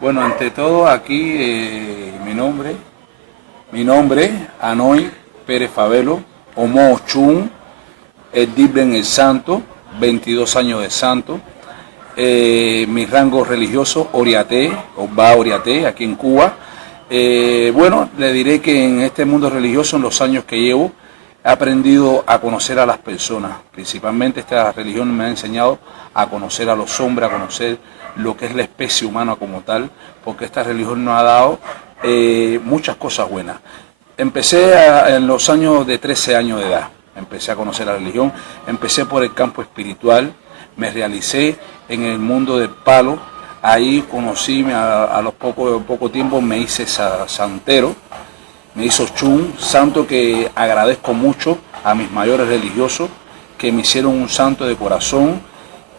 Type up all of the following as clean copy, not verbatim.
Bueno, ante todo aquí mi nombre, Anoy Pérez Favelo, Omo Chun, el Diblen el Santo, 22 años de santo. Mi rango religioso, Oriaté, Oba Oriaté, aquí en Cuba. Bueno, le diré que en este mundo religioso, en los años que llevo, he aprendido a conocer a las personas. Principalmente esta religión me ha enseñado a conocer a los hombres, a conocer lo que es la especie humana como tal, porque esta religión nos ha dado muchas cosas buenas. En los años de 13 años de edad, empecé a conocer la religión, empecé por el campo espiritual, me realicé en el mundo del palo, ahí conocí, a los poco tiempo me hice santero, me hizo chun, santo que agradezco mucho a mis mayores religiosos que me hicieron un santo de corazón,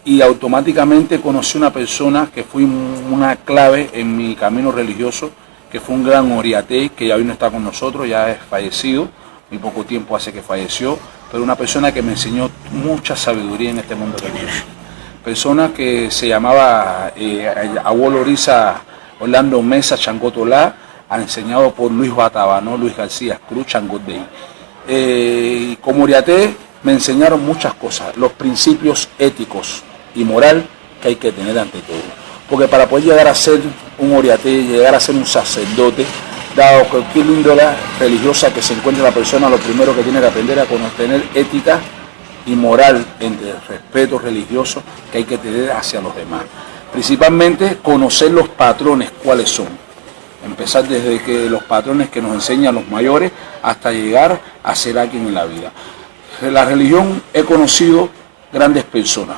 y automáticamente conocí una persona que fue una clave en mi camino religioso, que fue un gran oriaté, que ya hoy no está con nosotros, ya es fallecido, muy poco tiempo hace que falleció, pero una persona que me enseñó mucha sabiduría en este mundo religioso. Persona que se llamaba Abuelo Orisa Orlando Mesa Changotolá, enseñado por Luis Batabanó, Luis García Cruz, Changot de ahí. Como oriaté me enseñaron muchas cosas, los principios éticos y moral que hay que tener ante todo. Porque para poder llegar a ser un oriaté, llegar a ser un sacerdote, dado cualquier índole religiosa que se encuentre la persona, lo primero que tiene que aprender es a tener ética y moral, entre el respeto religioso que hay que tener hacia los demás. Principalmente conocer los patrones, cuáles son. Empezar desde que los patrones que nos enseñan los mayores hasta llegar a ser alguien en la vida. La religión he conocido grandes personas,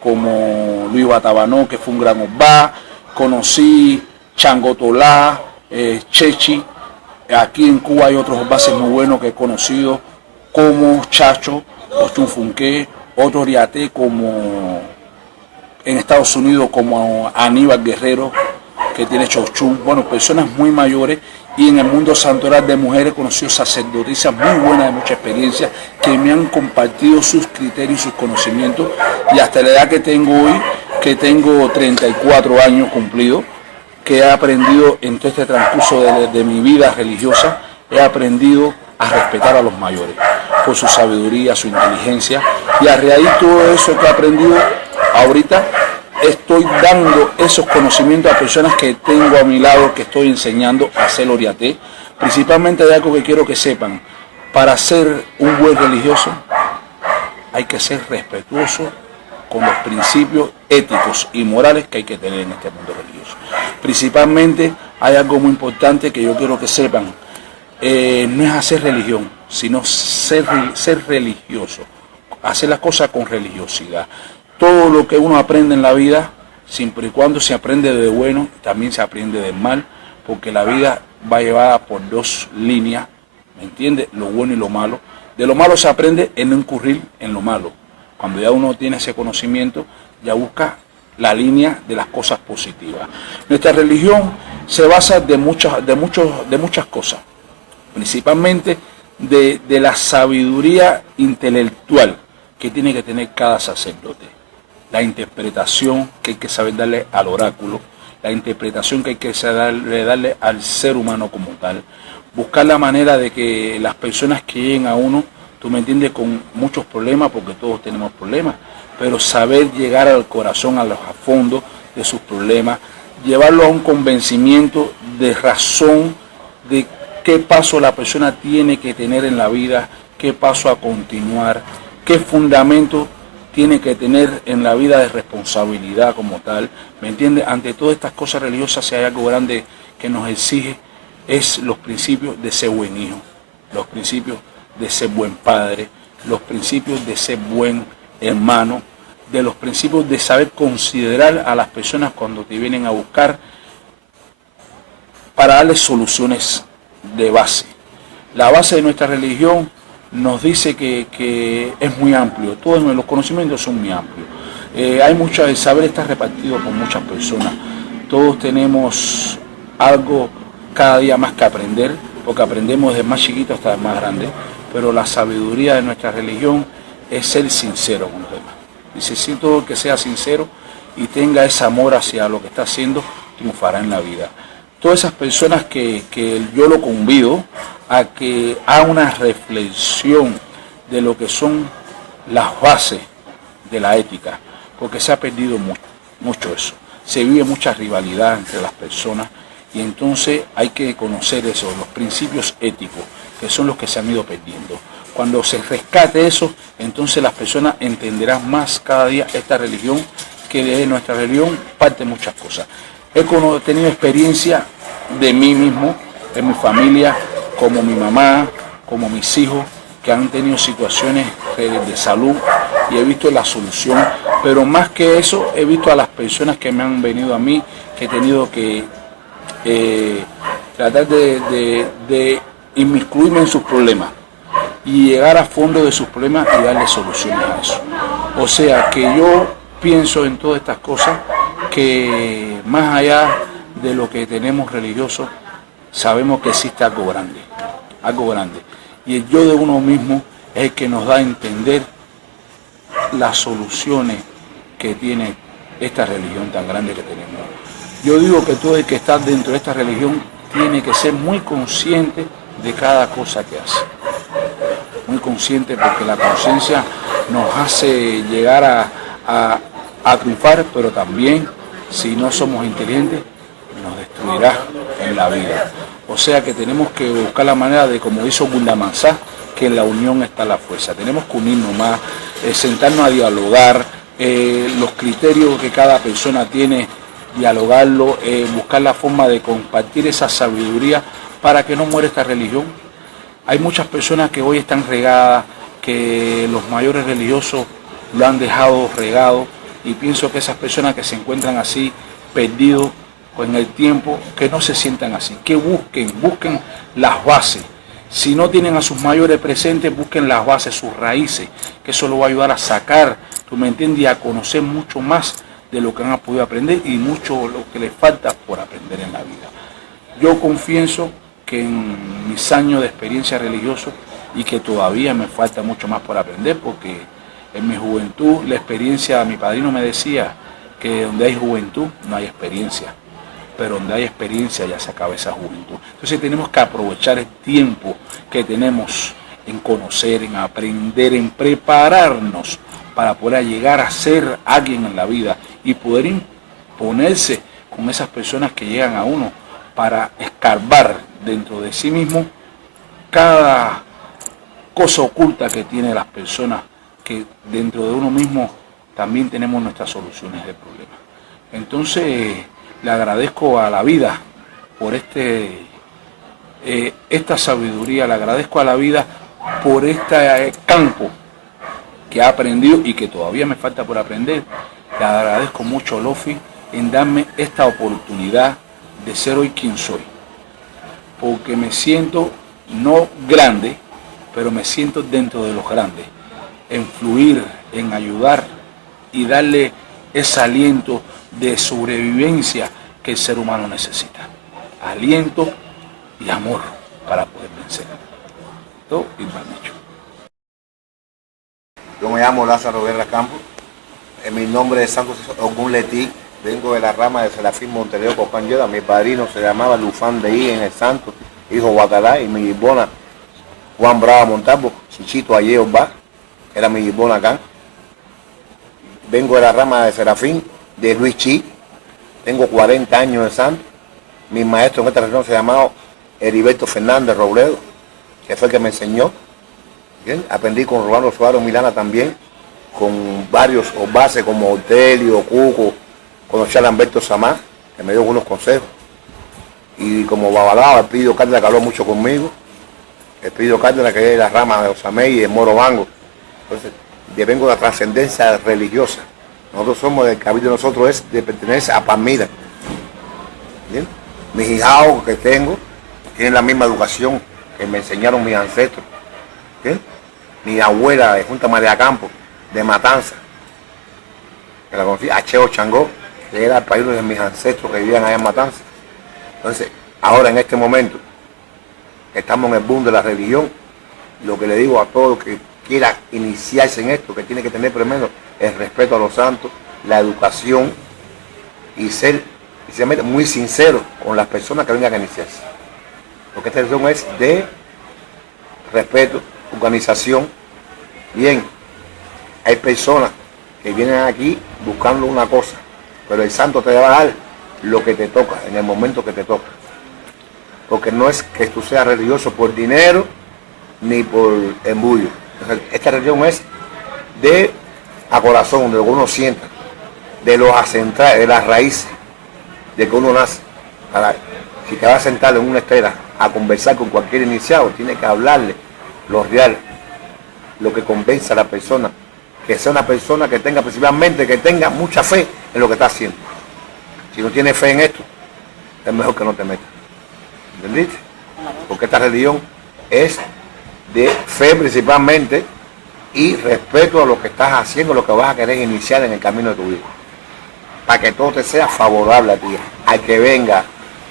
como Luis Batabanó, que fue un gran obá, conocí Changotolá, Chechi. Aquí en Cuba hay otros bases muy buenos que he conocido, como Chacho, Ochun Funqué, otro oriaté como en Estados Unidos como Aníbal Guerrero, que tiene Chochun, bueno, personas muy mayores, y en el mundo santoral de mujeres he conocido sacerdotisas muy buenas de mucha experiencia que me han compartido sus criterios y sus conocimientos, y hasta la edad que tengo hoy, que tengo 34 años cumplidos, que he aprendido en todo este transcurso de mi vida religiosa, he aprendido a respetar a los mayores por su sabiduría, su inteligencia, y a raíz de todo eso que he aprendido ahorita, estoy dando esos conocimientos a personas que tengo a mi lado, que estoy enseñando a hacer oriaté. Principalmente de algo que quiero que sepan: para ser un buen religioso hay que ser respetuoso con los principios éticos y morales que hay que tener en este mundo religioso. Principalmente hay algo muy importante que yo quiero que sepan: no es hacer religión, sino ser religioso, hacer las cosas con religiosidad. Todo lo que uno aprende en la vida, siempre y cuando se aprende de bueno, también se aprende de mal, porque la vida va llevada por dos líneas, ¿me entiende? Lo bueno y lo malo. De lo malo se aprende en no incurrir en lo malo. Cuando ya uno tiene ese conocimiento, ya busca la línea de las cosas positivas. Nuestra religión se basa de muchas cosas, principalmente de la sabiduría intelectual que tiene que tener cada sacerdote. La interpretación que hay que saber darle al oráculo, la interpretación que hay que saber darle al ser humano como tal. Buscar la manera de que las personas que lleguen a uno, tú me entiendes, con muchos problemas, porque todos tenemos problemas, pero saber llegar al corazón, a fondo de sus problemas, llevarlo a un convencimiento de razón, de qué paso la persona tiene que tener en la vida, qué paso a continuar, qué fundamento tiene que tener en la vida de responsabilidad como tal, ¿me entiende? Ante todas estas cosas religiosas, si hay algo grande que nos exige, es los principios de ser buen hijo, los principios de ser buen padre, los principios de ser buen hermano, de los principios de saber considerar a las personas cuando te vienen a buscar para darles soluciones de base. La base de nuestra religión nos dice que es muy amplio, todos los conocimientos son muy amplios. El saber está repartido por muchas personas. Todos tenemos algo cada día más que aprender, porque aprendemos desde más chiquito hasta más grande, pero la sabiduría de nuestra religión es ser sincero con los demás. Necesito que sea sincero y tenga ese amor hacia lo que está haciendo, triunfará en la vida. Todas esas personas que yo lo convido a que haga una reflexión de lo que son las bases de la ética, porque se ha perdido mucho eso. Se vive mucha rivalidad entre las personas y entonces hay que conocer eso, los principios éticos, que son los que se han ido perdiendo. Cuando se rescate eso, entonces las personas entenderán más cada día esta religión, que de nuestra religión parte muchas cosas. He tenido experiencia de mí mismo, de mi familia, como mi mamá, como mis hijos, que han tenido situaciones de salud y he visto la solución, pero más que eso he visto a las personas que me han venido a mí, que he tenido que tratar de inmiscuirme en sus problemas y llegar a fondo de sus problemas y darle soluciones a eso. O sea que yo pienso en todas estas cosas, que más allá de lo que tenemos religioso, sabemos que existe algo grande, algo grande. Y el yo de uno mismo es el que nos da a entender las soluciones que tiene esta religión tan grande que tenemos. Yo digo que todo el que está dentro de esta religión tiene que ser muy consciente de cada cosa que hace. Muy consciente, porque la conciencia nos hace llegar a triunfar, pero también, si no somos inteligentes, nos destruirá en la vida. O sea que tenemos que buscar la manera de, como hizo Gundamazá, que en la unión está la fuerza. Tenemos que unirnos más, sentarnos a dialogar, los criterios que cada persona tiene, dialogarlo, buscar la forma de compartir esa sabiduría para que no muera esta religión. Hay muchas personas que hoy están regadas, que los mayores religiosos lo han dejado regado, y pienso que esas personas que se encuentran así, perdidos en el tiempo, que no se sientan así, que busquen las bases. Si no tienen a sus mayores presentes, busquen las bases, sus raíces, que eso lo va a ayudar a sacar, tú me entiendes, y a conocer mucho más de lo que han podido aprender y mucho lo que les falta por aprender en la vida. Yo confieso que en mis años de experiencia religiosa, y que todavía me falta mucho más por aprender, porque en mi juventud la experiencia, mi padrino me decía que donde hay juventud no hay experiencia, pero donde hay experiencia ya se acaba esa juventud. Entonces tenemos que aprovechar el tiempo que tenemos en conocer, en aprender, en prepararnos para poder llegar a ser alguien en la vida y poder imponerse con esas personas que llegan a uno, para escarbar dentro de sí mismo cada cosa oculta que tienen las personas, que dentro de uno mismo también tenemos nuestras soluciones de problemas. Entonces le agradezco a la vida por esta sabiduría, le agradezco a la vida por este campo que ha aprendido y que todavía me falta por aprender. Le agradezco mucho a Lofi en darme esta oportunidad de ser hoy quien soy, porque me siento no grande, pero me siento dentro de los grandes, en fluir, en ayudar y darle ese aliento de sobrevivencia que el ser humano necesita. Aliento y amor para poder vencer. Todo y mal hecho. Yo me llamo Lázaro Guerra Campos, mi nombre es Santos Ogún Letí, vengo de la rama de Serafín Monteleo Copán Lleda. Mi padrino se llamaba Lufán de I en el Santo, hijo Guatalá, y mi gibona Juan Brava Montalvo, Chichito Alleo Bar, era mi gibona acá. Vengo de la rama de Serafín de Luis Chi, tengo 40 años de santo. Mi maestro en esta región se llamaba Heriberto Fernández Robledo, que fue el que me enseñó. Bien, aprendí con Rolando Suárez Milana también, con varios bases como Ortelio, Cuco, conocí a Lamberto Samá, que me dio algunos consejos. Y como Babalao, el Pidio Cárdenas, que habló mucho conmigo, el Pidio Cárdenas, que es la rama de Osamey y de Moro Bango. Entonces, yo vengo de la trascendencia religiosa. Nosotros somos, el cabildo de nosotros es de pertenecer a Palmira. ¿Bien? Mis hijados que tengo tienen la misma educación que me enseñaron mis ancestros. ¿Bien? Mi abuela de Junta María Campos, de Matanza, que la conocí, Acheo Changó, que era el país de mis ancestros que vivían allá en Matanza. Entonces, ahora en este momento, que estamos en el boom de la religión, lo que le digo a todo el que quiera iniciarse en esto, que tiene que tener primero el respeto a los santos, la educación y ser precisamente muy sincero con las personas que vengan a iniciarse. Porque esta religión es de respeto, organización. Bien, hay personas que vienen aquí buscando una cosa, pero el santo te va a dar lo que te toca, en el momento que te toca. Porque no es que tú seas religioso por dinero ni por embullo. Esta religión es de a corazón, de lo que uno sienta, de los acentrales, de las raíces, de que uno nace. Si te vas a sentar en una estera a conversar con cualquier iniciado, tienes que hablarle lo real, lo que convence a la persona, que sea una persona que tenga principalmente, que tenga mucha fe en lo que está haciendo. Si no tienes fe en esto, es mejor que no te metas. ¿Entendiste? Porque esta religión es de fe principalmente y respeto a lo que estás haciendo, lo que vas a querer iniciar en el camino de tu vida. Para que todo te sea favorable a ti, al que venga,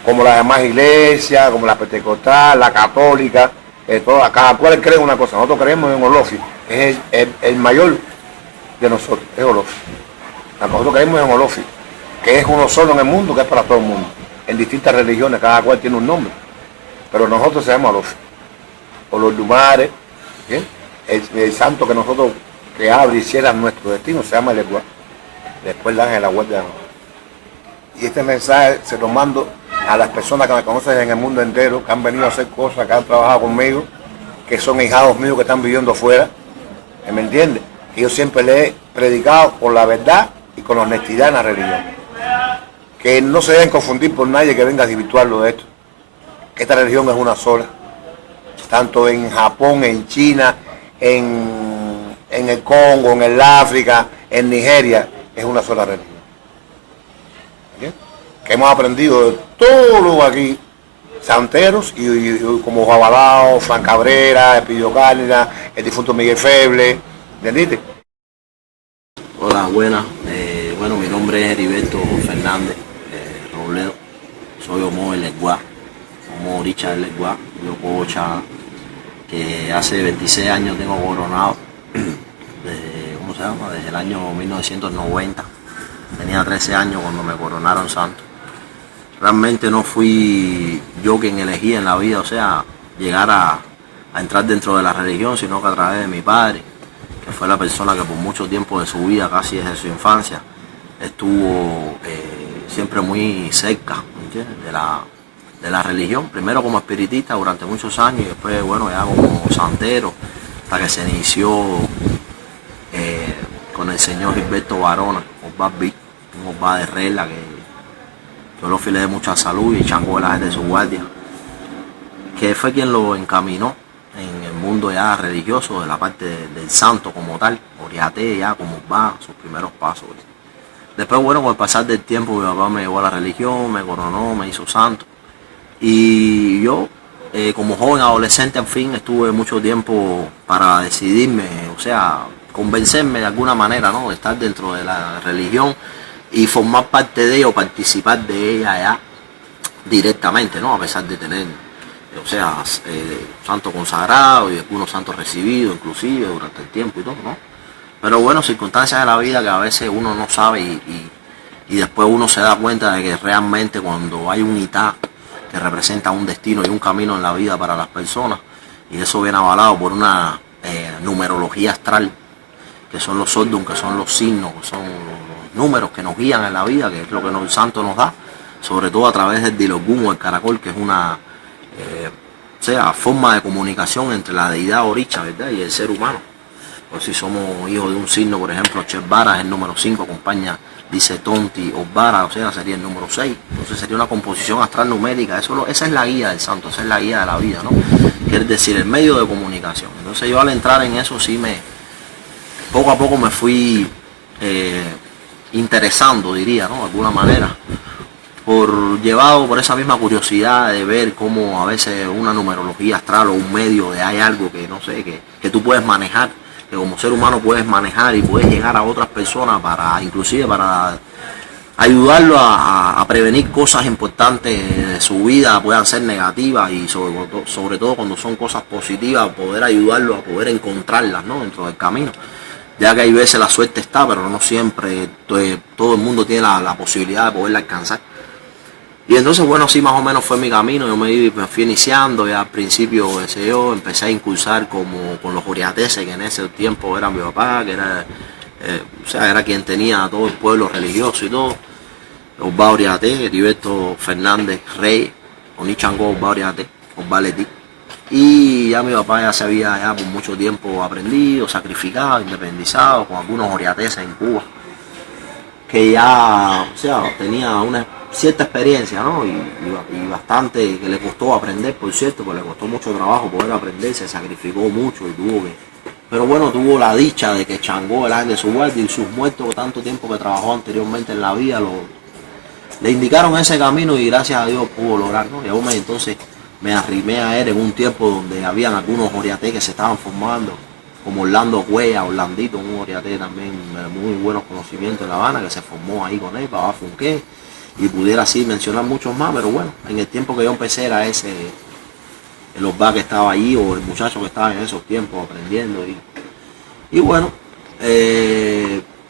como las demás iglesias, como la pentecostal, la católica, cada cual cree en una cosa. Nosotros creemos en Olofi, es el mayor de nosotros, es Olofi. Nosotros creemos en Olofi, que es uno solo en el mundo, que es para todo el mundo. En distintas religiones, cada cual tiene un nombre, pero nosotros se llama Olofi. O los lumares, el santo que nosotros que abre y cierra nuestro destino se llama el Eguá. Después dan el agua de la noche. Y este mensaje se lo mando a las personas que me conocen en el mundo entero, que han venido a hacer cosas, que han trabajado conmigo, que son hijados míos que están viviendo afuera. ¿Me entiendes? Y yo siempre les he predicado con la verdad y con la honestidad en la religión. Que no se deben confundir por nadie que venga a desvirtuarlo de esto. Que esta religión es una sola. Tanto en Japón, en China, en el Congo, en el África, en Nigeria, es una sola religión. ¿Bien? Que hemos aprendido de todos aquí, santeros y como Jabalao, Fran Cabrera, Epidio Cárdenas, el difunto Miguel Feble, ¿entendiste? Hola, buenas. Bueno, mi nombre es Heriberto Fernández Robledo. Soy Homo del Eguá, Homo Oricha del Eguá, yo cocha, que hace 26 años tengo coronado, desde el año 1990. Tenía 13 años cuando me coronaron santo. Realmente no fui yo quien elegí en la vida, o sea, llegar a entrar dentro de la religión, sino que a través de mi padre, que fue la persona que por mucho tiempo de su vida, casi desde su infancia, estuvo siempre muy cerca, ¿entiendes?, de la religión, primero como espiritista durante muchos años y después, bueno, ya como santero, hasta que se inició con el señor Gilberto Barona, un Obá de regla que yo lo filé de mucha salud y chango de la gente de su guardia, que fue quien lo encaminó en el mundo ya religioso, de la parte del santo como tal, oriate ya como va, sus primeros pasos. Después, bueno, con el pasar del tiempo mi papá me llevó a la religión, me coronó, me hizo santo. Y yo, como joven adolescente, al fin, estuve mucho tiempo para decidirme, o sea, convencerme de alguna manera, ¿no?, de estar dentro de la religión y formar parte de ella o participar de ella ya directamente, ¿no?, a pesar de tener, o sea, santos consagrados y algunos santos recibidos inclusive durante el tiempo y todo, ¿no? Pero bueno, circunstancias de la vida que a veces uno no sabe y después uno se da cuenta de que realmente cuando hay un itá que representa un destino y un camino en la vida para las personas, y eso viene avalado por una numerología astral, que son los sordum, que son los signos, que son los números que nos guían en la vida, que es lo que el santo nos da, sobre todo a través del dilogún o el caracol, que es una forma de comunicación entre la deidad oricha, ¿verdad?, y el ser humano. Por si somos hijos de un signo, por ejemplo, Chevara es el número 5, acompaña, dice Tonti, Obara, o sea, sería el número 6. Entonces sería una composición astral numérica. Esa es la guía del santo, esa es la guía de la vida, ¿no? Quiere decir, el medio de comunicación. Entonces yo al entrar en eso sí poco a poco me fui interesando, diría, ¿no?, de alguna manera, llevado por esa misma curiosidad de ver cómo a veces una numerología astral o un medio de hay algo que no sé, que tú puedes manejar, que como ser humano puedes manejar y puedes llegar a otras personas inclusive para ayudarlo a prevenir cosas importantes de su vida, puedan ser negativas, y sobre todo cuando son cosas positivas, poder ayudarlo a poder encontrarlas, ¿no?, dentro del camino. Ya que hay veces la suerte está, pero no siempre todo el mundo tiene la posibilidad de poderla alcanzar. Y entonces, bueno, así más o menos fue mi camino. Yo me fui iniciando, ya al principio, qué sé yo, empecé a incursar como con los oriateses, que en ese tiempo era mi papá, que era, o sea, era quien tenía a todo el pueblo religioso y todo. Osba Oriate, Heriberto Fernández Rey, Onichango Osba Oriate, Osba Letí. Y ya mi papá ya se había ya por mucho tiempo aprendido, sacrificado, independizado, con algunos oriateses en Cuba, que ya, o sea, tenía una cierta experiencia, ¿no? Y bastante, que le costó aprender, por cierto, porque le costó mucho trabajo poder aprender, se sacrificó mucho y tuvo que... Pero bueno, tuvo la dicha de que Changó, el ángel de su guardia, y sus muertos, por tanto tiempo que trabajó anteriormente en la vida, le indicaron ese camino y gracias a Dios pudo lograr, ¿no? Y aún entonces me arrimé a él en un tiempo donde habían algunos oriatés que se estaban formando, como Orlando Cuella, Orlandito, un oriaté también de muy buenos conocimientos en La Habana, que se formó ahí con él, Papá Funqué, y pudiera así mencionar muchos más, pero bueno, en el tiempo que yo empecé era ese, el Osba que estaba allí, o el muchacho que estaba en esos tiempos aprendiendo, y bueno,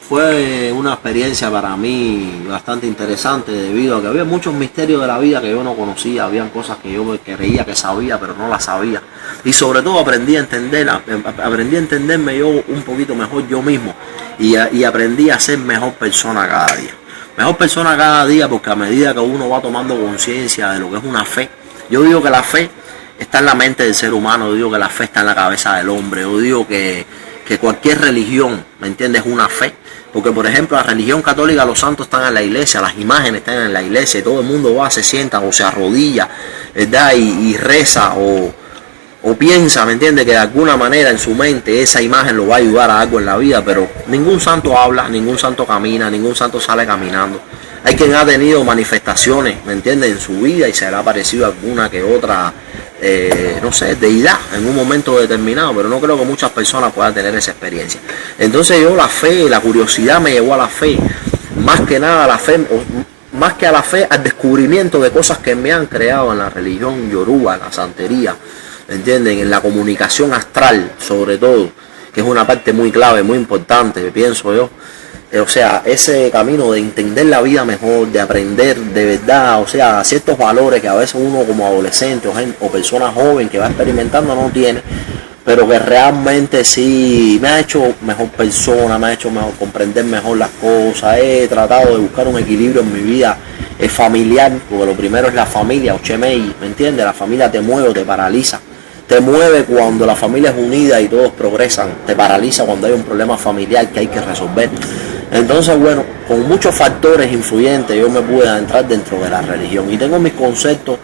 fue una experiencia para mí bastante interesante debido a que había muchos misterios de la vida que yo no conocía, habían cosas que yo creía que sabía pero no las sabía, y sobre todo aprendí a entenderme yo un poquito mejor yo mismo y aprendí a ser mejor persona cada día. Mejor persona cada día porque a medida que uno va tomando conciencia de lo que es una fe, yo digo que la fe está en la mente del ser humano, yo digo que la fe está en la cabeza del hombre, yo digo que cualquier religión, ¿me entiendes?, es una fe. Porque, por ejemplo, la religión católica, los santos están en la iglesia, las imágenes están en la iglesia, y todo el mundo va, se sienta o se arrodilla, ¿verdad?, y reza o piensa, ¿me entiendes?, que de alguna manera en su mente esa imagen lo va a ayudar a algo en la vida, pero ningún santo habla, ningún santo camina, ningún santo sale caminando. Hay quien ha tenido manifestaciones, ¿me entiendes?, en su vida y se le ha parecido alguna que otra, no sé, deidad en un momento determinado, pero no creo que muchas personas puedan tener esa experiencia. Entonces yo la fe, la curiosidad me llevó a la fe, más que nada a la fe, más que a la fe, al descubrimiento de cosas que me han creado en la religión yoruba, en la santería, ¿me entienden?, en la comunicación astral sobre todo, que es una parte muy clave, muy importante, pienso yo. O sea, ese camino de entender la vida mejor, de aprender de verdad, o sea, ciertos valores que a veces uno como adolescente o persona joven que va experimentando no tiene, pero que realmente sí me ha hecho mejor persona, me ha hecho mejor comprender mejor las cosas. He tratado de buscar un equilibrio en mi vida familiar, porque lo primero es la familia, Ochemei, ¿me entiendes? La familia te mueve, te paraliza. Te mueve cuando la familia es unida y todos progresan, te paraliza cuando hay un problema familiar que hay que resolver. Entonces, bueno, con muchos factores influyentes yo me pude adentrar dentro de la religión y tengo mis conceptos,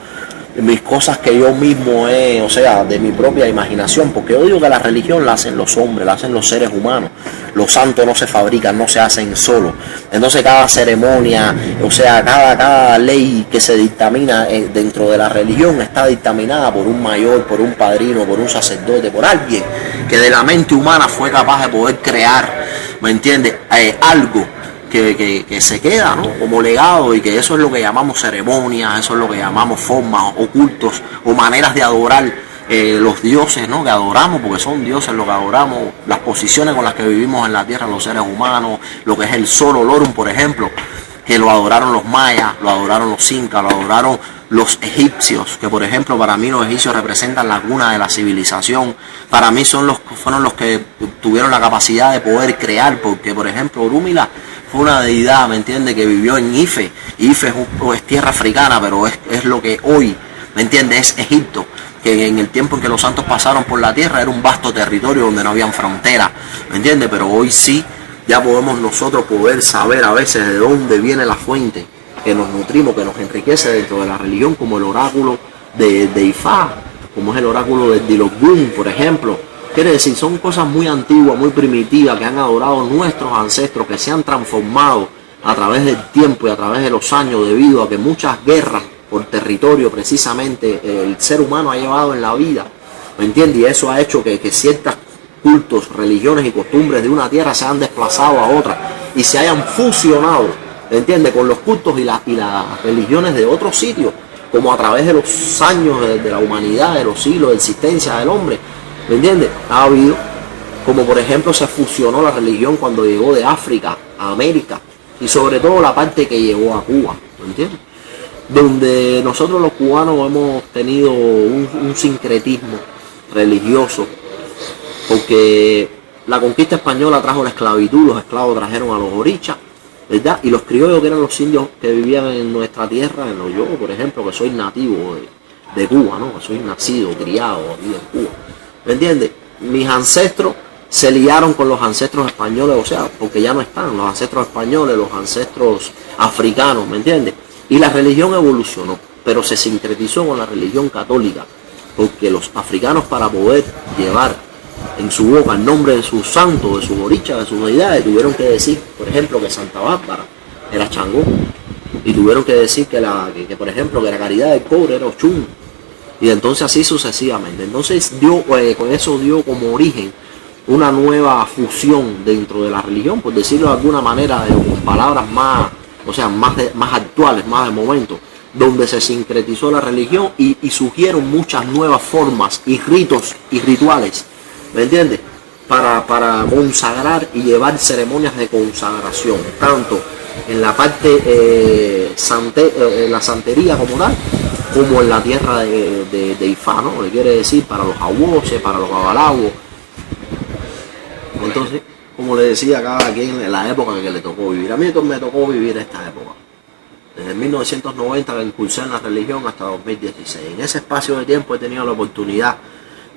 mis cosas que yo mismo o sea, de mi propia imaginación, porque yo digo que la religión la hacen los hombres, la hacen los seres humanos. Los santos no se fabrican, no se hacen solos. Entonces cada ceremonia, o sea, cada ley que se dictamina dentro de la religión está dictaminada por un mayor, por un padrino, por un sacerdote, por alguien que de la mente humana fue capaz de poder crear, ¿me entiendes?, algo que se queda, ¿no?, como legado, y que eso es lo que llamamos ceremonias, eso es lo que llamamos formas o cultos o maneras de adorar los dioses, ¿no?, que adoramos, porque son dioses lo que adoramos, las posiciones con las que vivimos en la tierra los seres humanos, lo que es el Sol Olorum, por ejemplo, que lo adoraron los mayas, lo adoraron los incas, lo adoraron los egipcios, que por ejemplo para mí los egipcios representan la cuna de la civilización. Para mí fueron los que tuvieron la capacidad de poder crear, porque por ejemplo Orúmila fue una deidad, ¿me entiende?, que vivió en Ife. Ife es tierra africana, pero es lo que hoy, ¿me entiende?, es Egipto, que en el tiempo en que los santos pasaron por la tierra era un vasto territorio donde no habían fronteras, ¿me entiende?, pero hoy sí, ya podemos nosotros poder saber a veces de dónde viene la fuente que nos nutrimos, que nos enriquece dentro de la religión, como el oráculo de Ifá, como es el oráculo de Dilogun, por ejemplo. Quiere decir, son cosas muy antiguas, muy primitivas, que han adorado nuestros ancestros, que se han transformado a través del tiempo y a través de los años, debido a que muchas guerras por territorio precisamente el ser humano ha llevado en la vida, ¿me entiendes? Y eso ha hecho que ciertos cultos, religiones y costumbres de una tierra se han desplazado a otra y se hayan fusionado, ¿me entiendes?, con los cultos y las religiones de otros sitios, como a través de los años de la humanidad, de los siglos de existencia del hombre, ¿me entiendes? Ha habido, como por ejemplo se fusionó la religión cuando llegó de África a América, y sobre todo la parte que llegó a Cuba, ¿me entiendes? donde nosotros los cubanos hemos tenido un sincretismo religioso, porque la conquista española trajo la esclavitud, los esclavos trajeron a los orichas, ¿verdad? Y los criollos, que eran los indios que vivían en nuestra tierra, yo, por ejemplo, que soy nativo de Cuba, ¿no? Que soy nacido, criado aquí en Cuba, ¿me entiendes? Mis ancestros se liaron con los ancestros españoles, o sea, porque ya no están los ancestros españoles, los ancestros africanos, ¿me entiendes? Y la religión evolucionó, pero se sincretizó con la religión católica, porque los africanos, para poder llevar en su boca el nombre de sus santos, de sus orichas, de sus deidades, tuvieron que decir, por ejemplo, que Santa Bárbara era Changó, y tuvieron que decir que por ejemplo, que la Caridad del Cobre era Ochún, y entonces así sucesivamente. Entonces con eso dio como origen una nueva fusión dentro de la religión, por decirlo de alguna manera, con palabras más, o sea, más actuales, más de momento, donde se sincretizó la religión y surgieron muchas nuevas formas y ritos y rituales, ¿me entiendes? Para consagrar y llevar ceremonias de consagración, tanto en la parte la santería como tal, como en la tierra de Ifá, ¿no? Que quiere decir para los ahuoches, para los babalawos. Entonces, como le decía, cada quien en la época que le tocó vivir. A mí me tocó vivir esta época, desde 1990 que incursé en la religión hasta 2016. En ese espacio de tiempo he tenido la oportunidad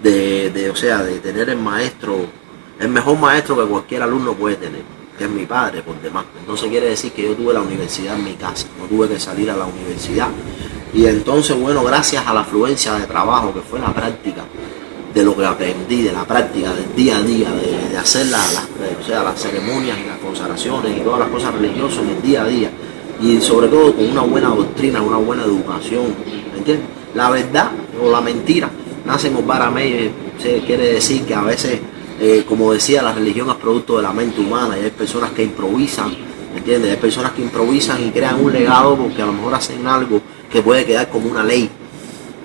de tener el mejor maestro que cualquier alumno puede tener, que es mi padre, por demás. Entonces quiere decir que yo tuve la universidad en mi casa, no tuve que salir a la universidad. Y entonces, bueno, gracias a la afluencia de trabajo, que fue la práctica de lo que aprendí, de la práctica del día a día, de hacer las ceremonias y las consagraciones y todas las cosas religiosas en el día a día, y sobre todo con una buena doctrina, una buena educación, ¿me entiendes? La verdad o la mentira nacen en Baramey, quiere decir que a veces, como decía, la religión es producto de la mente humana, y hay personas que improvisan, ¿me entiendes? Hay personas que improvisan y crean un legado porque a lo mejor hacen algo que puede quedar como una ley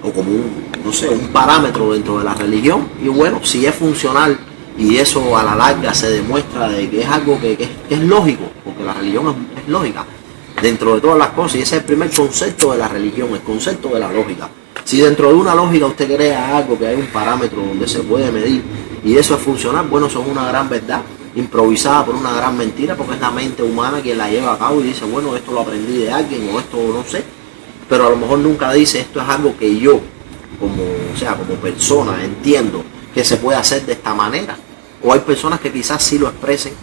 o como un parámetro dentro de la religión, y bueno, si es funcional y eso a la larga se demuestra de que es algo que es lógico, porque la religión es lógica dentro de todas las cosas, y ese es el primer concepto de la religión, el concepto de la lógica. Si dentro de una lógica usted crea algo, que hay un parámetro donde se puede medir y eso es funcional, bueno, eso es una gran verdad improvisada por una gran mentira, porque es la mente humana quien la lleva a cabo y dice, bueno, esto lo aprendí de alguien o esto no sé, pero a lo mejor nunca dice, esto es algo que yo como persona entiendo que se puede hacer de esta manera. O hay personas que quizás sí lo expresen,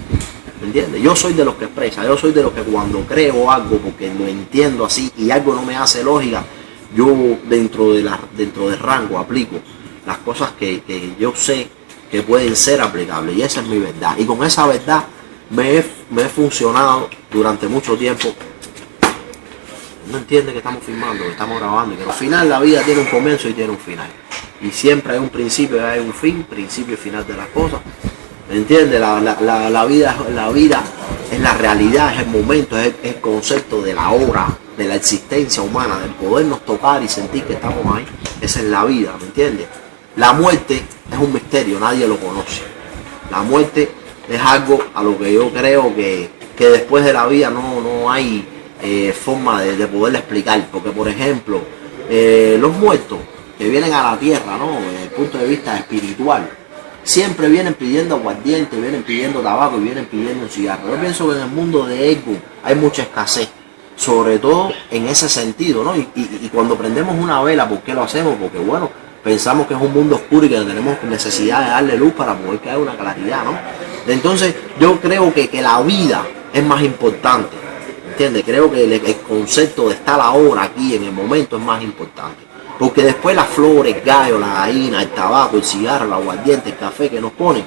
¿me entiendes? Yo soy de los que expresa, yo soy de los que cuando creo algo porque lo entiendo así y algo no me hace lógica, yo dentro del rango aplico las cosas que yo sé que pueden ser aplicables, y esa es mi verdad. Y con esa verdad me he funcionado durante mucho tiempo. No entiende que estamos filmando, que estamos grabando, y que al final la vida tiene un comienzo y tiene un final. Y siempre hay un principio y hay un fin, principio y final de las cosas. ¿Me entiende? La vida es la realidad, es el momento, es el concepto de la hora, de la existencia humana, del podernos tocar y sentir que estamos ahí. Esa es la vida, ¿me entiende? La muerte es un misterio, nadie lo conoce. La muerte es algo a lo que yo creo que después de la vida no hay forma de poderle explicar, porque por ejemplo los muertos que vienen a la tierra, ¿no? Desde el punto de vista espiritual, siempre vienen pidiendo aguardiente, vienen pidiendo tabaco y vienen pidiendo un cigarro. Yo pienso que en el mundo de ego hay mucha escasez, sobre todo en ese sentido, ¿no? Y cuando prendemos una vela, ¿por qué lo hacemos? Porque bueno, pensamos que es un mundo oscuro y que tenemos necesidad de darle luz para poder que haya una claridad, ¿no? Entonces yo creo que la vida es más importante, ¿entiendes? Creo que el concepto de estar ahora aquí en el momento es más importante, porque después las flores, el gallo, la gallina, el tabaco, el cigarro, el aguardiente, el café que nos ponen,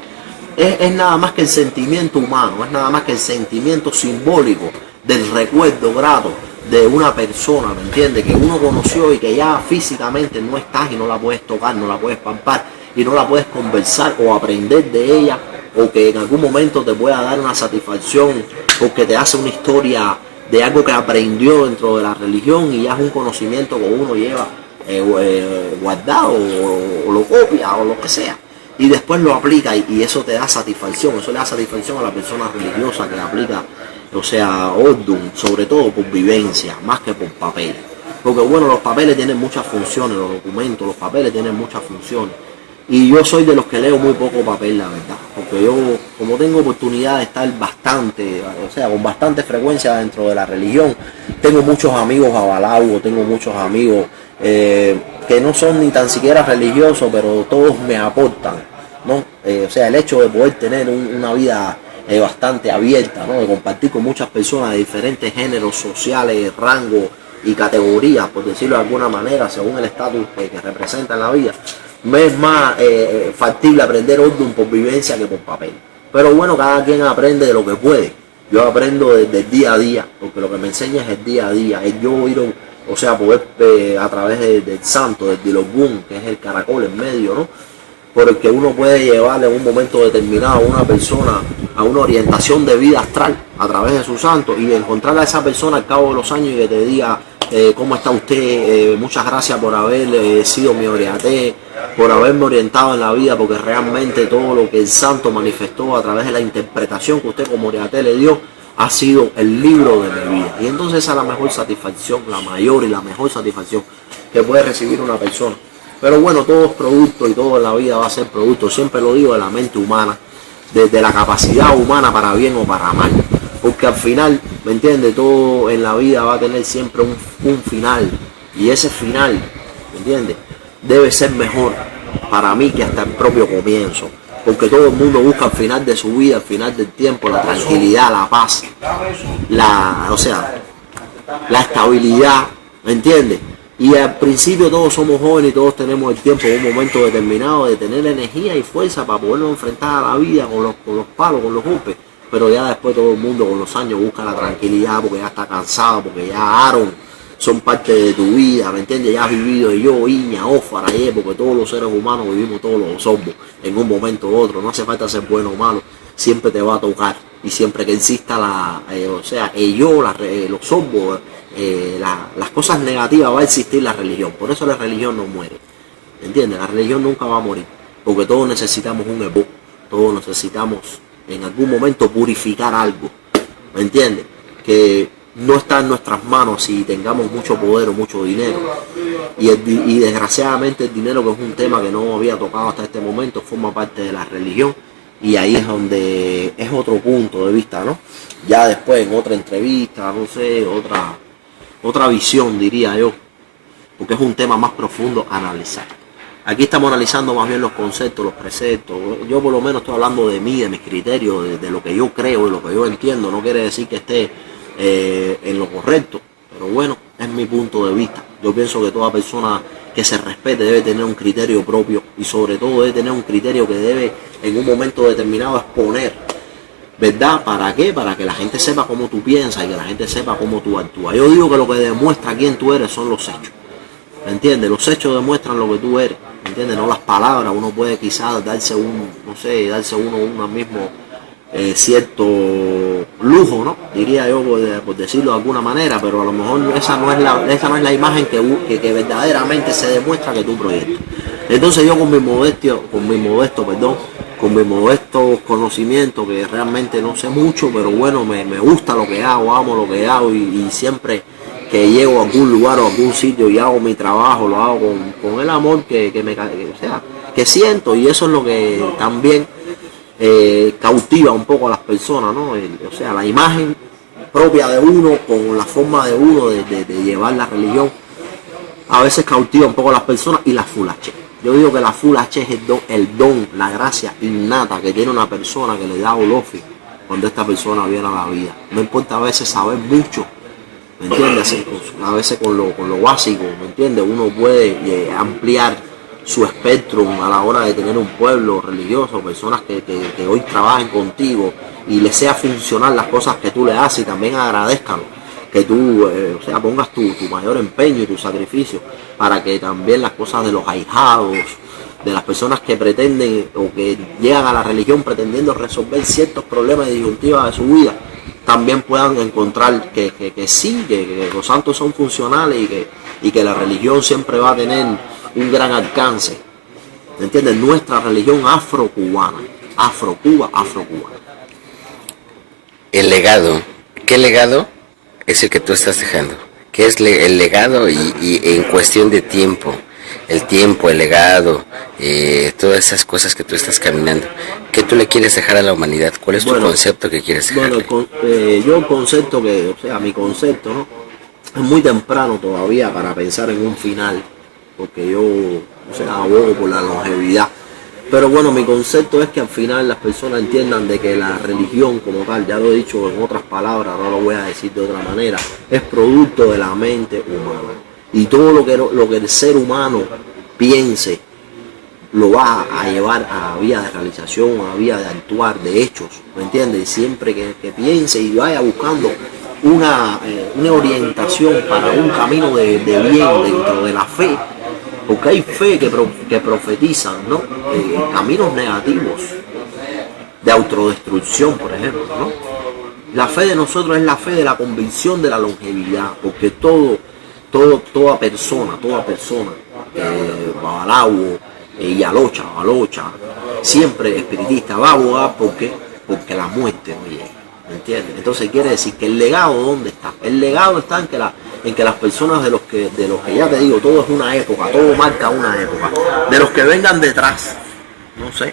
es nada más que el sentimiento humano, es nada más que el sentimiento simbólico del recuerdo grato de una persona, ¿me entiendes? Que uno conoció y que ya físicamente no estás y no la puedes tocar, no la puedes palpar y no la puedes conversar o aprender de ella, o que en algún momento te pueda dar una satisfacción porque te hace una historia de algo que aprendió dentro de la religión y ya es un conocimiento que uno lleva guardado o lo copia o lo que sea, y después lo aplica y eso te da satisfacción. Eso le da satisfacción a la persona religiosa que aplica, o sea, Ordun, sobre todo por vivencia, más que por papel. Porque bueno, los papeles tienen muchas funciones, los documentos, los papeles tienen muchas funciones. Y yo soy de los que leo muy poco papel, la verdad. Porque yo, como tengo oportunidad de estar bastante, o sea, con bastante frecuencia dentro de la religión, tengo muchos amigos avalados, tengo muchos amigos que no son ni tan siquiera religiosos, pero todos me aportan, ¿no? O sea, el hecho de poder tener una vida bastante abierta, ¿no? De compartir con muchas personas de diferentes géneros sociales, rangos y categorías, por decirlo de alguna manera, según el estatus que representa en la vida, me es más factible aprender orden por vivencia que por papel. Pero bueno, cada quien aprende de lo que puede. Yo aprendo desde el día a día, porque lo que me enseña es el día a día, es yo ir, o sea, poder a través del santo, del dilogún, que es el caracol en medio, ¿no? Porque uno puede llevarle en un momento determinado a una persona a una orientación de vida astral a través de su santo y encontrar a esa persona al cabo de los años y que te diga ¿cómo está usted? Muchas gracias por haber sido mi orienté, por haberme orientado en la vida, porque realmente todo lo que el santo manifestó a través de la interpretación que usted como orienté le dio ha sido el libro de mi vida. Y entonces esa es la mejor satisfacción, la mayor y la mejor satisfacción que puede recibir una persona. Pero bueno, todo es producto y todo en la vida va a ser producto, siempre lo digo, de la mente humana, desde la capacidad humana para bien o para mal. Porque al final, ¿me entiendes? Todo en la vida va a tener siempre un final. Y ese final, ¿me entiendes? Debe ser mejor para mí que hasta el propio comienzo. Porque todo el mundo busca al final de su vida, al final del tiempo, la tranquilidad, la paz, la estabilidad, ¿me entiendes? Y al principio todos somos jóvenes y todos tenemos el tiempo en un momento determinado de tener energía y fuerza para podernos enfrentar a la vida con los palos, con los golpes. Pero ya después todo el mundo con los años busca la tranquilidad porque ya está cansado, porque ya son parte de tu vida, ¿me entiendes? Ya has vivido de yo, Iña, Ófara, porque todos los seres humanos vivimos todos los sombos en un momento u otro. No hace falta ser bueno o malo, siempre te va a tocar. Y siempre que exista los sombos, las cosas negativas, va a existir la religión. Por eso la religión no muere, ¿me entiendes? La religión nunca va a morir, porque todos necesitamos un evo, todos necesitamos en algún momento purificar algo, ¿me entiendes? Que no está en nuestras manos si tengamos mucho poder o mucho dinero. Y desgraciadamente el dinero, que es un tema que no había tocado hasta este momento, forma parte de la religión. Y ahí es donde es otro punto de vista, ¿no? Ya después en otra entrevista, no sé, otra visión, diría yo, porque es un tema más profundo a analizar. Aquí estamos analizando más bien los conceptos, los preceptos. Yo por lo menos estoy hablando de mí, de mis criterios, de lo que yo creo, de lo que yo entiendo. No quiere decir que esté en lo correcto, pero bueno, es mi punto de vista. Yo pienso que toda persona que se respete debe tener un criterio propio y sobre todo debe tener un criterio que debe en un momento determinado exponer, ¿verdad? ¿Para qué? Para que la gente sepa cómo tú piensas y que la gente sepa cómo tú actúas. Yo digo que lo que demuestra quién tú eres son los hechos, ¿me entiendes? Los hechos demuestran lo que tú eres, ¿me entiendes? No las palabras. Uno puede quizás darse uno mismo cierto lujo, ¿no? Diría yo, por decirlo de alguna manera, pero a lo mejor esa no es la imagen que verdaderamente se demuestra que tú proyectas. Entonces yo con mi modesto conocimiento, que realmente no sé mucho, pero bueno, me gusta lo que hago, amo lo que hago y siempre que llego a algún lugar o a algún sitio y hago mi trabajo, lo hago con el amor que siento, y eso es lo que también cautiva un poco a las personas, ¿no? La imagen propia de uno con la forma de uno de llevar la religión a veces cautiva un poco a las personas. Y la Full H, yo digo que la Full H es el don, la gracia innata que tiene una persona que le da olofi cuando esta persona viene a la vida. No importa a veces saber mucho, ¿me entiendes? A veces con lo básico, ¿me entiendes? Uno puede ampliar su espectro a la hora de tener un pueblo religioso, personas que hoy trabajen contigo y les sea funcional las cosas que tú le haces y también agradezcan que tú pongas tu mayor empeño y tu sacrificio para que también las cosas de los ahijados, de las personas que pretenden o que llegan a la religión pretendiendo resolver ciertos problemas y disyuntivas de su vida, también puedan encontrar que los santos son funcionales y que la religión siempre va a tener un gran alcance, ¿me entiendes? Nuestra religión afrocubana, afrocubana. El legado, ¿qué legado es el que tú estás dejando? ¿Qué es el legado y en cuestión de tiempo? El tiempo, el legado, todas esas cosas que tú estás caminando. ¿Qué tú le quieres dejar a la humanidad? ¿Cuál es tu concepto que quieres dejar? Yo el concepto que, o sea, mi concepto, ¿no? Es muy temprano todavía para pensar en un final, porque yo, o sea, abogo por la longevidad. Pero bueno, mi concepto es que al final las personas entiendan de que la religión como tal, ya lo he dicho en otras palabras, no lo voy a decir de otra manera, es producto de la mente humana. Y todo lo que el ser humano piense lo va a llevar a vía de realización, a vía de actuar, de hechos, ¿me entiendes? Siempre que piense y vaya buscando una orientación para un camino de bien dentro de la fe, porque hay fe que profetizan, ¿no? Caminos negativos de autodestrucción, por ejemplo, ¿no? La fe de nosotros es la fe de la convicción de la longevidad, porque toda persona, babalawo, Balocha, siempre espiritista va a abogar porque la muerte no llega, ¿me entiendes? Entonces quiere decir que el legado, ¿dónde está? El legado está en que las personas de los que ya te digo, todo es una época, todo marca una época, de los que vengan detrás, no sé,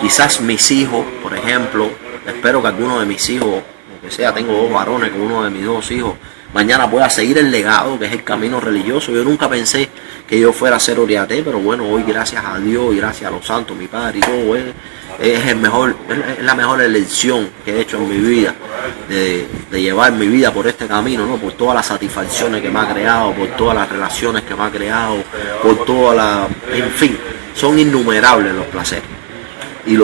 quizás mis hijos, por ejemplo, espero que alguno de mis hijos, aunque sea, tengo 2 varones, que uno de mis 2 hijos mañana pueda seguir el legado que es el camino religioso. Yo nunca pensé que yo fuera a ser oriaté, pero bueno, hoy gracias a Dios y gracias a los santos, mi padre y todo, es la mejor elección que he hecho en mi vida, de llevar mi vida por este camino, ¿no? Por todas las satisfacciones que me ha creado, por todas las relaciones que me ha creado, por en fin, son innumerables los placeres y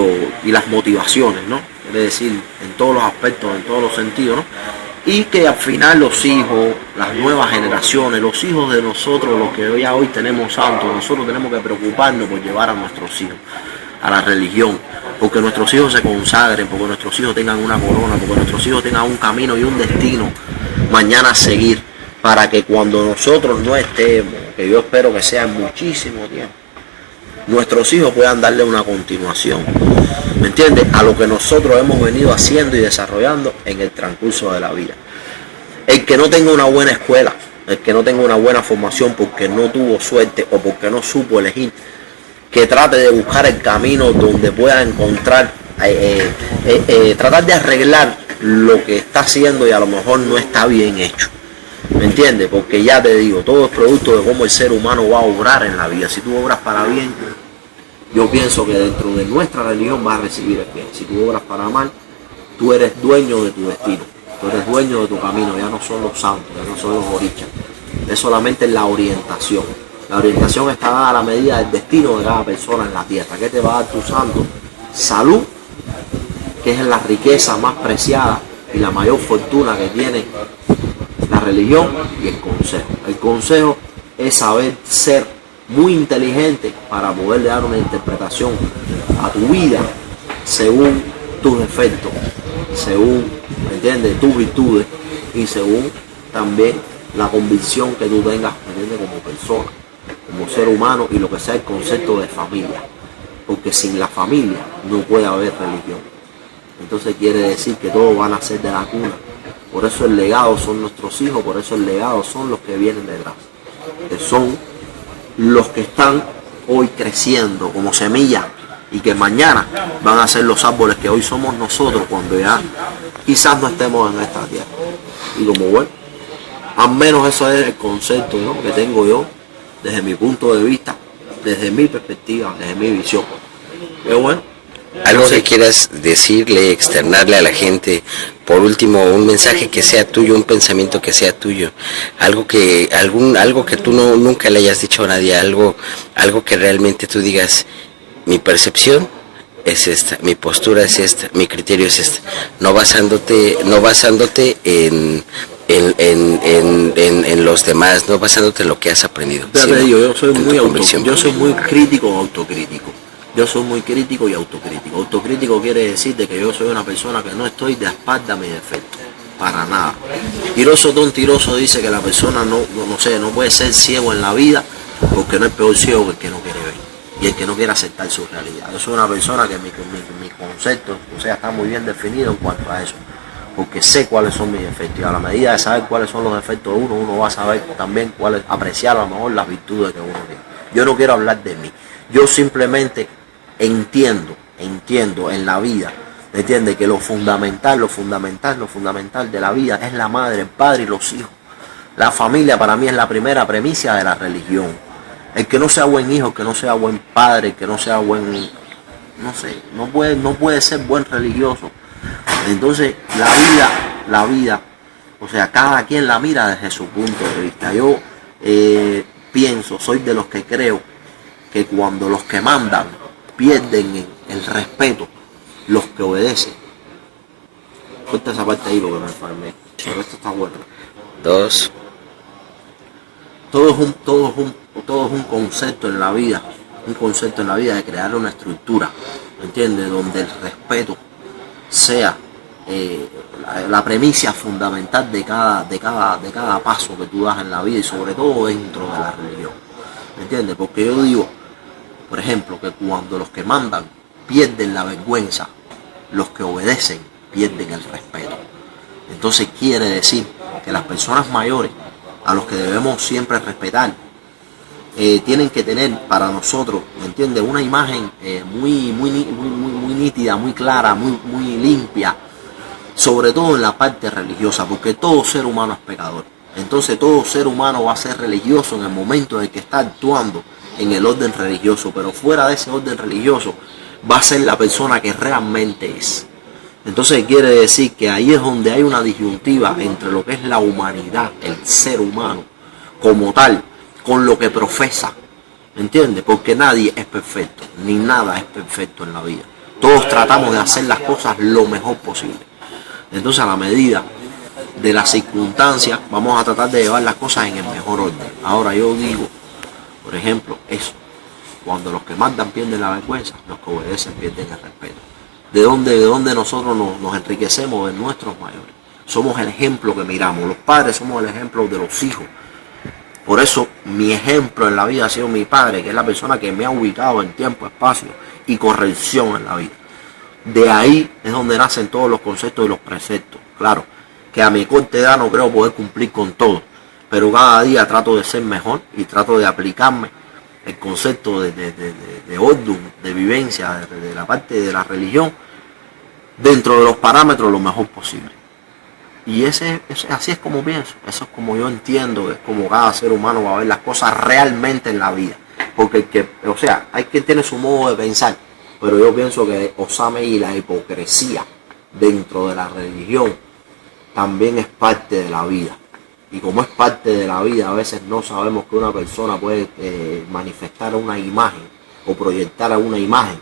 las motivaciones, ¿no? Es decir, en todos los aspectos, en todos los sentidos, ¿no? Y que al final los hijos, las nuevas generaciones, los hijos de nosotros, los que ya hoy tenemos santos, nosotros tenemos que preocuparnos por llevar a nuestros hijos a la religión, porque nuestros hijos se consagren, porque nuestros hijos tengan una corona, porque nuestros hijos tengan un camino y un destino mañana a seguir, para que cuando nosotros no estemos, que yo espero que sea en muchísimo tiempo, nuestros hijos puedan darle una continuación, ¿me entiendes?, a lo que nosotros hemos venido haciendo y desarrollando en el transcurso de la vida. El que no tenga una buena escuela, el que no tenga una buena formación porque no tuvo suerte o porque no supo elegir, que trate de buscar el camino donde pueda encontrar, tratar de arreglar lo que está haciendo y a lo mejor no está bien hecho, ¿me entiendes? Porque ya te digo, todo es producto de cómo el ser humano va a obrar en la vida. Si tú obras para bien, yo pienso que dentro de nuestra religión vas a recibir el bien. Si tú obras para mal, tú eres dueño de tu destino, tú eres dueño de tu camino. Ya no son los santos, ya no son los orichas, es solamente la orientación. La orientación está dada a la medida del destino de cada persona en la tierra. ¿Qué te va a dar tu santo? Salud, que es la riqueza más preciada y la mayor fortuna que tiene la religión, y el consejo. El consejo es saber ser muy inteligente para poder dar una interpretación a tu vida según tus defectos, según, ¿me entiendes?, tus virtudes y según también la convicción que tú tengas, ¿me entiendes?, como persona, como ser humano, y lo que sea el concepto de familia, porque sin la familia no puede haber religión. Entonces quiere decir que todos van a ser de la cuna. Por eso el legado son nuestros hijos, por eso el legado son los que vienen detrás, que son los que están hoy creciendo como semillas y que mañana van a ser los árboles que hoy somos nosotros cuando ya quizás no estemos en esta tierra. Y como bueno, al menos eso es el concepto, ¿no?, que tengo yo desde mi punto de vista, desde mi perspectiva, desde mi visión. Pero bueno, algo que quieras decirle, externarle a la gente, por último, un mensaje que sea tuyo, un pensamiento que sea tuyo, algo que tú nunca le hayas dicho a nadie, algo que realmente tú digas, mi percepción es esta, mi postura es esta, mi criterio es este, no basándote en los demás, no basándote en lo que has aprendido. Ya te digo, yo soy muy crítico o autocrítico. Yo soy muy crítico y autocrítico. Autocrítico quiere decir de que yo soy una persona que no estoy de espalda a mis defectos, para nada. Tiroso dice que la persona no puede ser ciego en la vida, porque no es peor ciego que el que no quiere ver y el que no quiere aceptar su realidad. Yo soy una persona que mi concepto, o sea, está muy bien definido en cuanto a eso. porque sé cuáles son mis defectos, y a la medida de saber cuáles son los defectos de uno, uno va a saber también apreciar a lo mejor las virtudes que uno tiene. Yo no quiero hablar de mí, yo simplemente entiendo en la vida, ¿entiendes? Que lo fundamental de la vida es la madre, el padre y los hijos. La familia para mí es la primera premisa de la religión. El que no sea buen hijo, el que no sea buen padre, el que no sea buen, no sé, no puede ser buen religioso. Entonces la vida, o sea, cada quien la mira desde su punto de vista. Yo pienso, soy de los que creo que cuando los que mandan pierden el respeto, los que obedecen. Corta esa parte ahí porque me enfermé. Pero esto está bueno. 2. Todo es un concepto en la vida. Un concepto en la vida de crear una estructura, ¿entiendes? Donde el respeto sea la premisa fundamental de cada paso que tú das en la vida, y sobre todo dentro de la religión, ¿entiendes? Porque yo digo, por ejemplo, que cuando los que mandan pierden la vergüenza, los que obedecen pierden el respeto. Entonces quiere decir que las personas mayores, a los que debemos siempre respetar, tienen que tener para nosotros, ¿me entiendes?, una imagen muy nítida, muy clara, muy limpia, sobre todo en la parte religiosa, porque todo ser humano es pecador. Entonces todo ser humano va a ser religioso en el momento en que está actuando en el orden religioso, pero fuera de ese orden religioso va a ser la persona que realmente es. Entonces quiere decir que ahí es donde hay una disyuntiva entre lo que es la humanidad, el ser humano como tal, con lo que profesa, ¿entiendes? Porque nadie es perfecto, ni nada es perfecto en la vida. Todos tratamos de hacer las cosas lo mejor posible. Entonces, a la medida de las circunstancias, vamos a tratar de llevar las cosas en el mejor orden. Ahora yo digo, por ejemplo, eso, cuando los que mandan pierden la vergüenza, los que obedecen pierden el respeto. ¿De dónde nosotros nos enriquecemos? De nuestros mayores. Somos el ejemplo que miramos. Los padres somos el ejemplo de los hijos. Por eso mi ejemplo en la vida ha sido mi padre, que es la persona que me ha ubicado en tiempo, espacio y corrección en la vida. De ahí es donde nacen todos los conceptos y los preceptos. Claro, que a mi corta edad no creo poder cumplir con todo, pero cada día trato de ser mejor y trato de aplicarme el concepto de orden, de vivencia, de la parte de la religión, dentro de los parámetros lo mejor posible. Y así es como pienso, eso es como yo entiendo, es como cada ser humano va a ver las cosas realmente en la vida. Porque hay quien tiene su modo de pensar, pero yo pienso que Osame y la hipocresía dentro de la religión también es parte de la vida. Y como es parte de la vida, a veces no sabemos que una persona puede manifestar una imagen o proyectar una imagen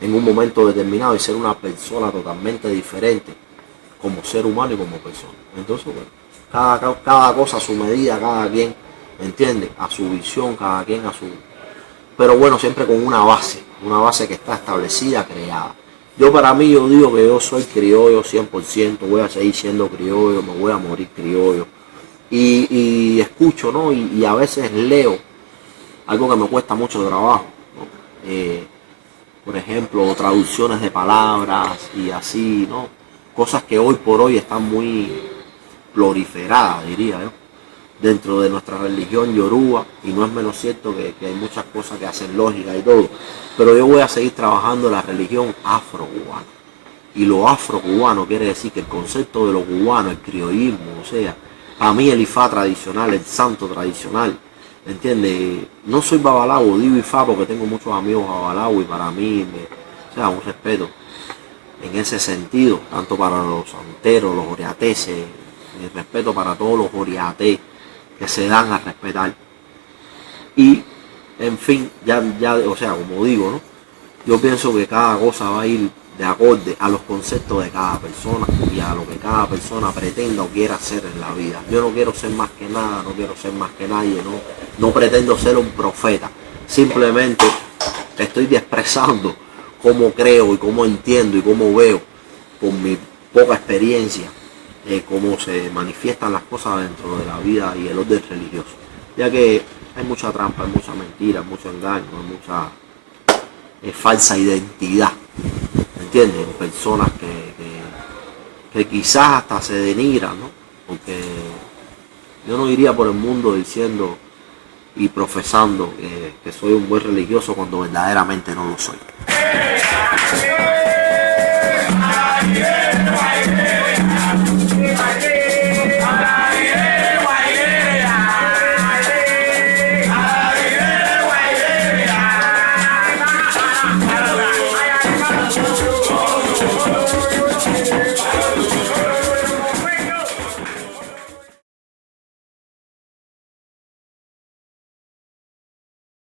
en un momento determinado y ser una persona totalmente diferente como ser humano y como persona. Entonces, bueno, cada cosa a su medida, cada quien, ¿entiende?, a su visión, cada quien a su... Pero bueno, siempre con una base que está establecida, creada. Yo para mí, yo digo que yo soy criollo 100%, voy a seguir siendo criollo, me voy a morir criollo. Y escucho, ¿no? Y a veces leo algo que me cuesta mucho trabajo, ¿no? Por ejemplo, traducciones de palabras y así, ¿no? Cosas que hoy por hoy están muy proliferadas, diría yo, dentro de nuestra religión yoruba, y no es menos cierto que hay muchas cosas que hacen lógica y todo, pero yo voy a seguir trabajando la religión afro-cubana. Y lo afro-cubano quiere decir que el concepto de lo cubano, el criollismo, o sea, para mí el Ifá tradicional, el santo tradicional, ¿entiendes? No soy babalawo, digo Ifá porque tengo muchos amigos babalawo y para mí, un respeto en ese sentido, tanto para los santeros, los oriateses, mi respeto para todos los oriates que se dan a respetar. Y, en fin, como digo, ¿no? Yo pienso que cada cosa va a ir de acorde a los conceptos de cada persona y a lo que cada persona pretenda o quiera hacer en la vida. Yo no quiero ser más que nada, no quiero ser más que nadie, no pretendo ser un profeta. Simplemente estoy expresando cómo creo y cómo entiendo y cómo veo, con mi poca experiencia, cómo se manifiestan las cosas dentro de la vida y el orden religioso. Ya que hay mucha trampa, hay mucha mentira, hay mucho engaño, hay mucha falsa identidad, ¿entiendes? Personas que quizás hasta se denigran, ¿no? Porque yo no iría por el mundo diciendo y profesando que soy un buen religioso cuando verdaderamente no lo soy.